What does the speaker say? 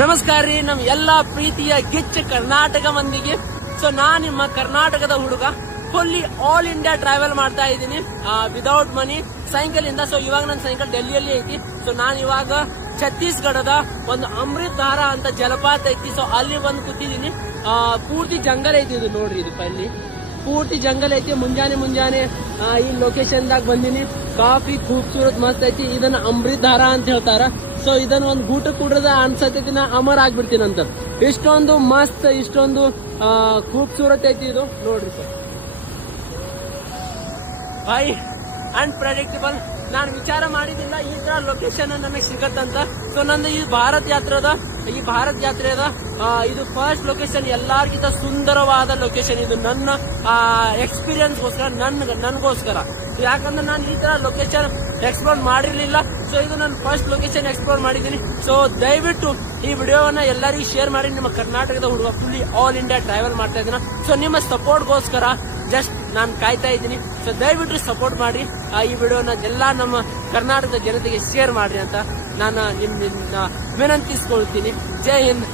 ನಮಸ್ಕಾರ ರೀ ನಮ್ ಎಲ್ಲಾ ಪ್ರೀತಿಯ ಗಿಚ್ಚ ಕರ್ನಾಟಕ ಮಂದಿಗೆ. ಸೊ ನಾನ್ ನಿಮ್ಮ ಕರ್ನಾಟಕದ ಹುಡುಗ ಫುಲ್ಲಿ ಆಲ್ ಇಂಡಿಯಾ ಟ್ರಾವೆಲ್ ಮಾಡ್ತಾ ಇದ್ದೀನಿ ವಿದೌಟ್ ಮನಿ ಸೈಕಲ್ ಇಂದ. ಸೊ ಇವಾಗ ನನ್ನ ಸೈಕಲ್ ಡೆಲ್ಲಿಯಲ್ಲಿ ಐತಿ. ಸೊ ನಾನ್ ಇವಾಗ ಛತ್ತೀಸ್ಗಢದ ಒಂದು ಅಮೃತ್ ಧಾರ ಅಂತ ಜಲಪಾತ ಐತಿ. ಸೊ ಅಲ್ಲಿ ಬಂದು ಕೂತಿದ್ದೀನಿ. ಪೂರ್ತಿ ಜಂಗಲ್ ಐತಿ. ಇದು ನೋಡ್ರಿ, ಇದು ಅಲ್ಲಿ ಪೂರ್ತಿ ಜಂಗಲ್ ಐತಿ. ಮುಂಜಾನೆ ಈ ಲೊಕೇಶನ್ ದಾಗ ಬಂದಿನಿ. ಕಾಫಿ ಖೂಬ್ಸೂರತ್ ಮಸ್ತ್ ಐತಿ. ಇದನ್ನ ಅಮೃತ್ ಧಾರ ಅಂತ ಹೇಳ್ತಾರ. ಸೊ ಇದನ್ನ ಒಂದು ಗೂಟ ಕುಡ್ರದ ಅನ್ಸತೈತಿ, ನಾ ಅಮರ್ ಆಗ್ಬಿಡ್ತೀನಂತ. ಇಷ್ಟೊಂದು ಮಸ್ತ್, ಇಷ್ಟೊಂದು ಖೂಬ್ಸೂರತ್ ಐತಿ ಇದು ನೋಡ್ರಿ ಸರ್. ಭಾಯ್ ಅನ್ಪ್ರೆಡಿಕ್ಟಬಲ್. ನಾನು ವಿಚಾರ ಮಾಡಿದಿಲ್ಲ ಈ ತರ ಲೊಕೇಶನ್ ನಮಗೆ ಸಿಗತ್ತಂತ. ಸೊ ನಂದು ಈ ಭಾರತ್ ಯಾತ್ರೆದ ಇದು ಫಸ್ಟ್ ಲೊಕೇಶನ್, ಎಲ್ಲಾರ್ಗಿಂತ ಸುಂದರವಾದ ಲೊಕೇಶನ್ ಇದು. ನನ್ನ ಎಕ್ಸ್ಪೀರಿಯನ್ಸ್ ಗೋಸ್ಕರ, ನನ್ಗೋಸ್ಕರ. ಯಾಕಂದ್ರೆ ನಾನು ಈ ತರ ಲೊಕೇಶನ್ ಎಕ್ಸ್ಪ್ಲೋರ್ ಮಾಡಿರ್ಲಿಲ್ಲ. ಸೊ ಇದು ನನ್ನ ಫಸ್ಟ್ ಲೊಕೇಶನ್ ಎಕ್ಸ್ಪ್ಲೋರ್ ಮಾಡಿದ್ದೀನಿ. ಸೊ ದಯವಿಟ್ಟು ಈ ವಿಡಿಯೋವನ್ನ ಎಲ್ಲರಿಗೂ ಶೇರ್ ಮಾಡಿ. ನಿಮ್ಮ ಕರ್ನಾಟಕದ ಹುಡುಗ ಫುಲ್ಲಿ ಆಲ್ ಇಂಡಿಯಾ ಟ್ರಾವೆಲ್ ಮಾಡ್ತಾ ಇದ್ದೀನಿ. ಸೊ ನಿಮ್ಮ ಸಪೋರ್ಟ್ಗೋಸ್ಕರ ಜಸ್ಟ್ ನಾನು ಕಾಯ್ತಾ ಇದ್ದೀನಿ. ಸೊ ದಯವಿಟ್ಟು ಸಪೋರ್ಟ್ ಮಾಡಿ. ಈ ವಿಡಿಯೋನ ಎಲ್ಲಾ ನಮ್ಮ ಕರ್ನಾಟಕದ ಜನತೆಗೆ ಶೇರ್ ಮಾಡ್ರಿ ಅಂತ ನಾನು ನಿಮ್ಮಿಂದ ವಿನಂತಿಸ್ಕೊಳ್ತೀನಿ. ಜೈ ಹಿಂದ್.